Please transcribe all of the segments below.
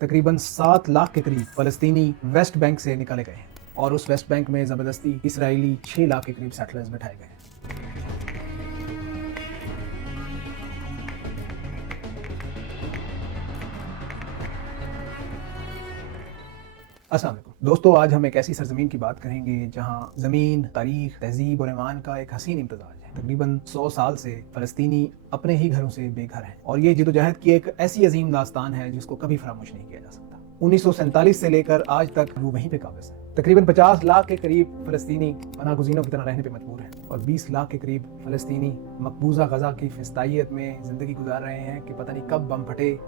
तकरीबन 7 लाख के करीब फलस्तीनी वेस्ट बैंक से निकाले गए हैं और उस वेस्ट बैंक में ज़बरदस्ती इसराइली 6 लाख के करीब सेटलर्स बैठाए गए हैं। अस्सलाम वालेकुम दोस्तों, आज हम एक ऐसी सरजमीन की बात करेंगे जहां ज़मीन, तारीख, तहजीब और ईमान का एक हसीन इम्तजाज है। तकरीबन 100 साल से फ़लस्तीनी अपने ही घरों से बेघर हैं और ये जिदोजहद की एक ऐसी अजीम दास्तान है जिसको कभी फरामोश नहीं किया जा सकता। 1947 से लेकर आज तक वो वहीं पे काबिज है। तकरीबन 50 लाख के करीब फ़लस्तीनी पनाहगुज़ीनों की तरह रहने पे मजबूर हैं और 20 लाख के करीब फ़लस्तीनी मकबूजा गज़ा की फिस्तायत में ज़िंदगी गुजार रहे हैं कि पता नहीं कब बम फटे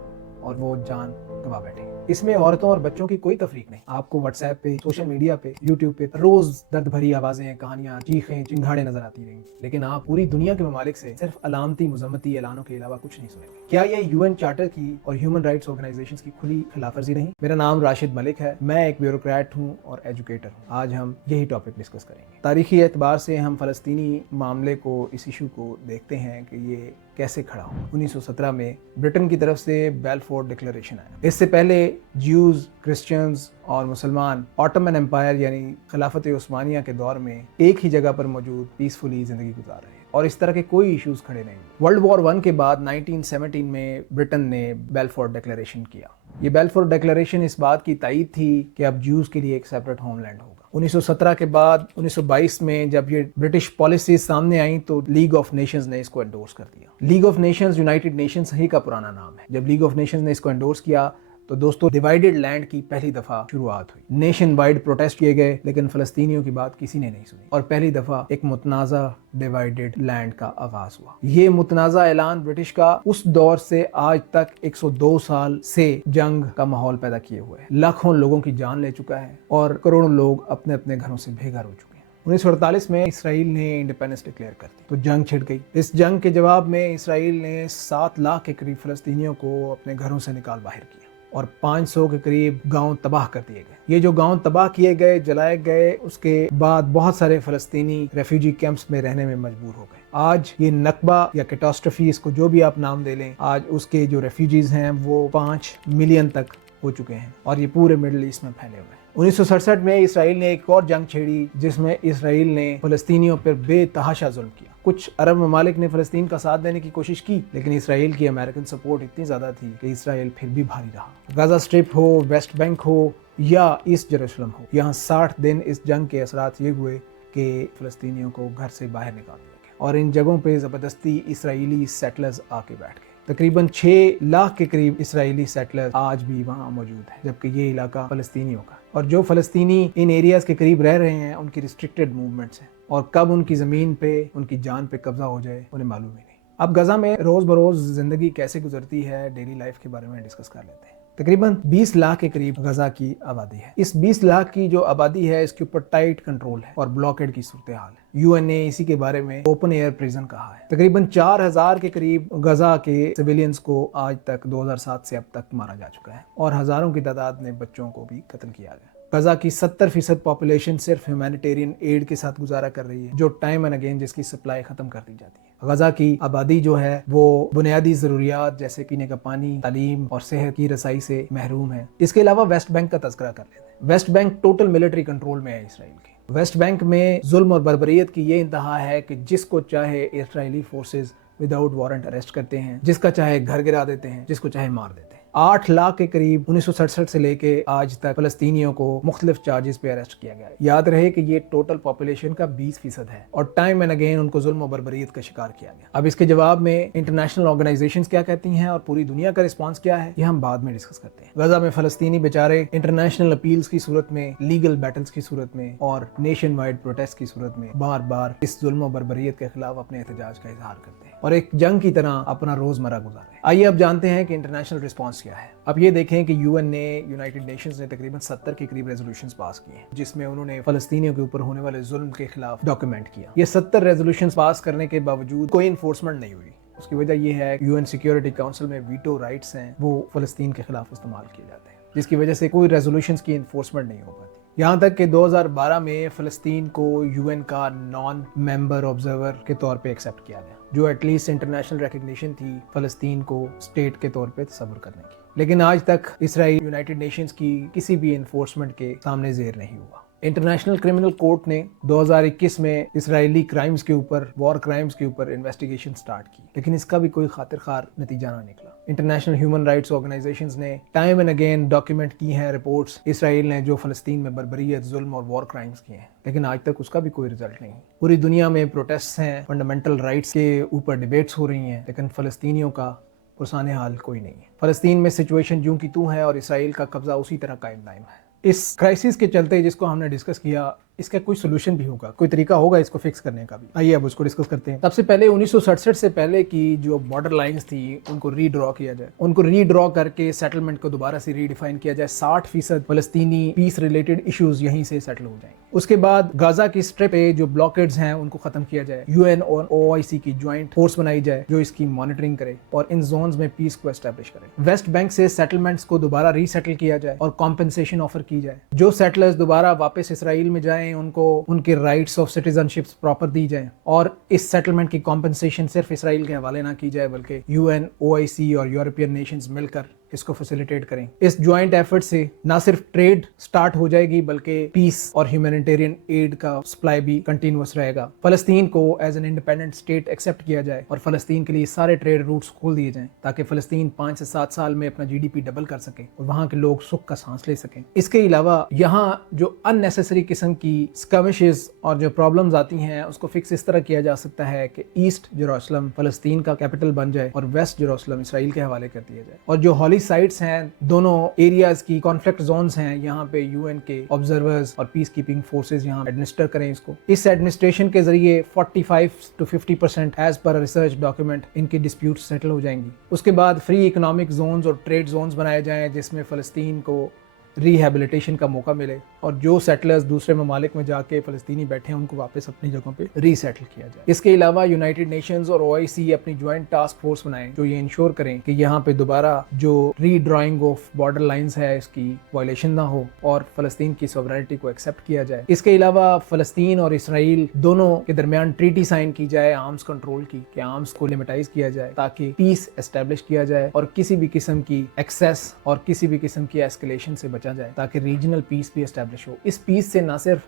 और वो जान गवा बैठे। इसमें औरतों और बच्चों की कोई तफरीक नहीं। आपको व्हाट्सएप पे, सोशल मीडिया पे, यूट्यूब पे रोज दर्द भरी आवाजें, कहानियां, चीखें, चिंगाड़े नजर आती रहेंगी, लेकिन आप पूरी दुनिया के ममालिक से सिर्फ अलामती मुजम्मती ऐलानों के अलावा कुछ नहीं सुनेंगे। क्या ये यूएन चार्टर की और ह्यूमन राइट्स ऑर्गेनाइजेशंस की खुली खिलाफवर्जी नहीं? मेरा नाम राशिद मलिक है, मैं एक ब्यूरोक्रेट हूँ और एजुकेटर हूँ। आज हम यही टॉपिक डिस्कस करेंगे। तारीखी एतबार से हम फलस्तीनी मामले को, इस इशू को देखते हैं कि ये कैसे खड़ा हो। 1917 में ब्रिटेन की तरफ से बेलफोर्ड डिक्लेरेशन आया। इससे पहले ज्यूज, क्रिश्चियंस और मुसलमान ऑटोमन एम्पायर यानी खिलाफत उस्मानिया के दौर में एक ही जगह पर मौजूद पीसफुली जिंदगी गुजार रहे हैं और इस तरह के कोई इश्यूज खड़े नहीं। वर्ल्ड वॉर 1 के बाद 1917 में ब्रिटेन ने बेलफोर्ड डिक्लेरेशन किया। ये बेलफोर्ड डिक्लेरेशन इस बात की तायीद थी कि अब ज्यूज के लिए एक सेपरेट होमलैंड होगा। 1917 के बाद 1922 में जब ये ब्रिटिश पॉलिसी सामने आई तो लीग ऑफ नेशंस ने इसको एंडोर्स कर दिया। League of Nations United Nations ही का पुराना नाम है। जब लीग ऑफ नेशंस ने इसको एंडोर्स किया तो दोस्तों डिवाइडेड लैंड की पहली दफा शुरुआत हुई। नेशन वाइड प्रोटेस्ट किए गए, लेकिन फलस्तीनियों की बात किसी ने नहीं सुनी और पहली दफा एक मुतनाज़ा डिवाइडेड लैंड का आगाज हुआ। ये मुतनाज़ा ऐलान ब्रिटिश का उस दौर से आज तक 102 साल से जंग का माहौल पैदा किए हुए है। लाखों लोगों की जान ले चुका है और करोड़ों लोग अपने अपने घरों से बेघर हो चुके हैं। 1948 में इसराइल ने इंडिपेंडेंस डिक्लेयर कर दी तो जंग छिड़ गई। इस जंग के जवाब में इसराइल ने 7 लाख के करीब फलस्तीनियों को अपने घरों से निकाल बाहर किया और 500 के करीब गांव तबाह कर दिए गए। ये जो गांव तबाह किए गए, जलाए गए, उसके बाद बहुत सारे फलस्तीनी रेफ्यूजी कैंप्स में रहने में मजबूर हो गए। आज ये नकबा या कैटास्ट्रफी, इसको जो भी आप नाम दे लें, आज उसके जो रेफ्यूजीज हैं वो 5 मिलियन तक हो चुके हैं और ये पूरे मिडिल ईस्ट में फैले हुए हैं। 1967 में इसराइल ने एक और जंग छेड़ी जिसमें इसराइल ने फलस्तीनियों पर बेतहाशा जुल्म किया। कुछ अरब ममालिक ने फलस्तीन का साथ देने की कोशिश की, लेकिन इसराइल की अमेरिकन सपोर्ट इतनी ज़्यादा थी कि इसराइल फिर भी भारी रहा। गाजा स्ट्रिप हो, वेस्ट बैंक हो या ईस्ट जेरूशलम हो, यहाँ 60 दिन इस जंग के असरात ये हुए कि फलस्तीनियों को घर से बाहर निकाल दिया गया और इन जगहों पे ज़बरदस्ती इसराइली सेटलर्स आके बैठ गए। तकरीबन 6 लाख के करीब इसराइली सेटलर आज भी वहाँ मौजूद है, जबकि ये इलाका फलस्तीनियों का। और जो फलस्तीनी इन एरियाज के करीब रह रहे हैं उनकी रिस्ट्रिक्टेड मूवमेंट्स हैं और कब उनकी ज़मीन पे, उनकी जान पे कब्जा हो जाए उन्हें मालूम ही नहीं। अब गजा में रोज़ बरोज़ ज़िंदगी कैसे गुजरती है, डेली लाइफ के बारे में डिस्कस कर लेते हैं। तकरीबन 20 लाख के करीब गजा की आबादी है। इस 20 लाख की जो आबादी है इसके ऊपर टाइट कंट्रोल है और ब्लॉकेड की सूरत हाल है। यूएन ने इसी के बारे में ओपन एयर प्रिजन कहा है। तकरीबन 4000 के करीब गजा के सिविलियंस को आज तक 2007 से अब तक मारा जा चुका है और हजारों की तादाद में बच्चों को भी कत्ल किया गया। गजा की 70% पॉपुलेशन सिर्फ ह्यूमैनिटेरियन एड के साथ गुजारा कर रही है, जो टाइम एंड अगेन जिसकी सप्लाई खत्म कर दी जाती है। गजा की आबादी जो है वो बुनियादी ज़रूरियात जैसे पीने का पानी, तालीम और सेहत की रसाई से महरूम है। इसके अलावा वेस्ट बैंक का तज़किरा कर लेते हैं। West Bank total military control में है इसराइल के। वेस्ट बैंक में जुल्म और बर्बरियत की ये इंतहा है कि जिसको चाहे Israeli forces without warrant arrest करते हैं, जिसका चाहे घर गिरा देते हैं, जिसको चाहे मार देते हैं। 8 लाख के करीब 1967 से लेके आज तक फलस्तीनियों को मुख्तलिफ चार्जेस पे अरेस्ट किया गया है। याद रहे कि ये टोटल पॉपुलेशन का 20% है और टाइम एंड अगेन उनको जुल्म और बर्बरियत का शिकार किया गया। अब इसके जवाब में इंटरनेशनल ऑर्गेनाइजेशंस क्या कहती हैं और पूरी दुनिया का रिस्पांस क्या है, ये हम बाद में डिस्कस करते हैं। गजा में फलस्तीनी बेचारे इंटरनेशनल अपील्स की सूरत में, लीगल बैटल्स की सूरत में और नेशन वाइड प्रोटेस्ट की सूरत में बार बार इस जुल्म और बर्बरियत के खिलाफ अपने एहतजाज का इजहार करते हैं और एक जंग की तरह अपना रोजमर्रा गुजारे। आइए अब जानते हैं कि इंटरनेशनल रिस्पांस क्या है। अब ये देखें कि यूएन ने, यूनाइटेड नेशंस ने तकरीबन 70 के करीब रेजोल्यूशंस पास किए हैं जिसमें उन्होंने फलस्तीनियों के ऊपर होने वाले जुल्म के खिलाफ डॉक्यूमेंट किया। ये 70 रेजोल्यूशंस पास करने के बावजूद कोई इन्फोर्समेंट नहीं हुई। उसकी वजह यह है कि यूएन सिक्योरिटी काउंसिल में वीटो राइट्स हैं, वो फलस्तीन के खिलाफ इस्तेमाल किए जाते हैं, जिसकी वजह से कोई रेजोल्यूशंस की इन्फोर्समेंट नहीं हो पाती। यहाँ तक कि 2012 में फ़लस्तीन को यूएन का नॉन मेंबर ऑब्जर्वर के तौर पे एक्सेप्ट किया गया, जो एटलीस्ट इंटरनेशनल रिकग्निशन थी फ़लस्तीन को स्टेट के तौर पे तस्वुर करने की। لیکن آج تک اسرائیل یونائٹڈ نیشنز کی کسی بھی انفورسمنٹ کے سامنے زیر نہیں ہوا۔ انٹرنیشنل کرمنل کورٹ نے 2021 میں اسرائیلی کرائمز کے اوپر، وار کرائمز کے اوپر انویسٹیگیشن سٹارٹ کی، لیکن اس کا بھی کوئی خاطر خواہ نتیجہ نہ نکلا۔ انٹرنیشنل ہیومن رائٹس آرگنائزیشنز نے ٹائم اینڈ اگین ڈاکیومنٹ کی ہیں رپورٹس اسرائیل نے جو فلسطین میں بربریت، ظلم اور وار کرائمز کیے ہیں، لیکن آج تک اس کا بھی کوئی رزلٹ نہیں۔ پوری دنیا میں پروٹیسٹس ہیں، فنڈامنٹل رائٹس کے اوپر ڈیبیٹس ہو رہی ہیں، لیکن فلسطینیوں کا پرسان حال کوئی نہیں ہے۔ فلسطین میں سچویشن جوں کی توں ہے اور اسرائیل کا قبضہ اسی طرح قائم دائم ہے۔ اس کرائسس کے چلتے جس کو ہم نے ڈسکس کیا، اس کا کوئی سولوشن بھی ہوگا، کوئی طریقہ ہوگا اس کو فکس کرنے کا بھی۔ آئیے اب اس کو ڈسکس کرتے ہیں۔ سب سے پہلے 1967 سے پہلے کی جو بارڈر لائنز تھی ان کو ری ڈرا کیا جائے، ان کو ری ڈرا کر کے سیٹلمنٹ کو دوبارہ سے ری ڈیفائن کیا جائے۔ 60% فلسطینی پیس ریلیٹڈ ایشوز یہیں سے سیٹل ہو جائیں۔ اس کے بعد غزہ کی اسٹرپ پہ جو بلاکیڈز ہیں ان کو ختم کیا جائے، UN اور OIC کی جوائنٹ فورس بنائی جائے جو اس کی مانیٹرنگ کرے اور ان زونز میں پیس کو اسٹیبلش کرے۔ ویسٹ بینک سے سیٹلمنٹس کو دوبارہ ری سیٹل کیا جائے اور کمپنسیشن آفر کی جائے۔ جو سیٹلرز دوبارہ واپس اسرائیل میں جائیں ان کو ان کے rights of citizenships proper دی جائیں، اور اس سیٹلمنٹ کی کمپنسیشن صرف اسرائیل کے حوالے نہ کی جائے بلکہ UN OIC اور یورپین نیشنز مل کر اس کو فیسیلیٹیٹ کریں۔ اس جوائنٹ ایفرٹ سے نہ صرف ٹریڈ سٹارٹ ہو جائے گی بلکہ پیس اور ہیومینیٹیرین ایڈ کا سپلائی بھی کنٹینیوس رہے گا۔ فلسطین کو as an independent state accept کیا جائے اور فلسطین کے لیے سارے ٹریڈ روٹس کھول دیے جائیں تاکہ فلسطین 5 سے 7 سال میں اپنا GDP ڈبل کر سکے اور وہاں کے لوگ سکھ کا سانس لے سکیں۔ اس کے علاوہ یہاں جو ان نیسیسری قسم کی اسکمشز اور جو پرابلمز آتی ہیں اس کو فکس اس طرح کیا جا سکتا ہے کہ ایسٹ جیروسلم فلسطین کا کیپٹل بن جائے اور ویسٹ جیروسلم اسرائیل کے حوالے کر دیا جائے، اور جو ہولی سائٹس ہیں، دونوں ایریاز کی کانفلکٹ زونز ہیں، یہاں پہ UN کے آبزرورز اور پیس کیپنگ فورسز یہاں ایڈمنسٹر کریں اس کو۔ اس ایڈمنسٹریشن کے ذریعے 45 to 50% ایز پر ریسرچ ڈاکیومنٹ ان کی ڈسپیوٹ سیٹل ہو جائیں گی۔ اس کے بعد فری اکنامک زونز اور ٹریڈ زونز بنائے جائیں جس میں فلسطین کو ریہیبلیٹیشن کا موقع ملے، اور جو سیٹلرز دوسرے ممالک میں جا کے فلسطینی بیٹھے ہیں ان کو واپس اپنی جگہوں پہ ری سیٹل کیا جائے۔ اس کے علاوہ یونائٹڈ نیشنز اور OIC اپنی جوائنٹ ٹاسک فورس بنائیں جو یہ انشور کریں کہ یہاں پہ دوبارہ جو ری ڈرائنگ آف بارڈر لائنز ہے اس کی وائلیشن نہ ہو اور فلسطین کی سوورنٹی کو ایکسیپٹ کیا جائے۔ اس کے علاوہ فلسطین اور اسرائیل دونوں کے درمیان ٹریٹی سائن کی جائے آرمز کنٹرول کی، کہ آرمز کو لمیٹائز کیا جائے تاکہ پیس اسٹیبلش کیا جائے اور کسی بھی قسم کی ایکسیس اور کسی بھی قسم کی ایسکلیشن سے بچا جائے تاکہ ریجنل پیس بھی اسٹیبلش ہو۔ اس پیس سے نہ صرف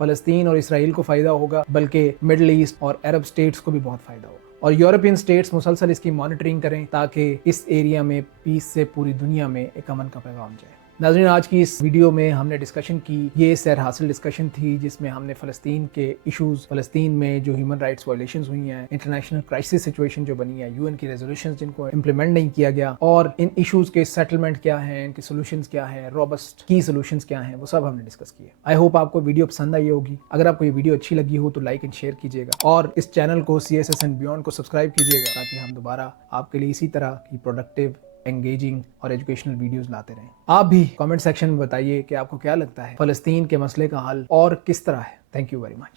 فلسطین اور اسرائیل کو فائدہ ہوگا بلکہ مڈل ایسٹ اور عرب سٹیٹس کو بھی بہت فائدہ ہوگا، اور یورپین سٹیٹس مسلسل اس کی مانیٹرنگ کریں تاکہ اس ایریا میں پیس سے پوری دنیا میں ایک امن کا پیغام جائے۔ ناظرین، آج کی اس ویڈیو میں ہم نے ڈسکشن کی، یہ سیر حاصل ڈسکشن تھی جس میں ہم نے فلسطین کے ایشوز، فلسطین میں جو ہیومن رائٹس وائلیشنز ہوئی ہیں، انٹرنیشنل کرائسس سچویشن جو بنی ہے، UN کی ریزولوشنز جن کو امپلیمنٹ نہیں کیا گیا، اور ان ایشوز کے سیٹلمنٹ کیا ہیں، ان کے سولوشنز کیا ہیں، روبسٹ کی سولوشنز کیا ہیں، وہ سب ہم نے ڈسکس کیے۔ آئی ہوپ آپ کو ویڈیو پسند آئی ہوگی۔ اگر آپ کو یہ ویڈیو اچھی لگی ہو تو لائک اینڈ شیئر کیجیے گا، اور اس چینل کو CSS اینڈ بیونڈ کو سبسکرائب کیجیے گا تاکہ ہم دوبارہ آپ کے لیے اسی طرح کی پروڈکٹیو، انگیجنگ اور ایجوکیشنل ویڈیوز لاتے رہیں۔ آپ بھی کامنٹ سیکشن میں بتائیے کہ آپ کو کیا لگتا ہے فلسطین کے مسئلے کا حل اور کس طرح ہے۔ Thank you very much.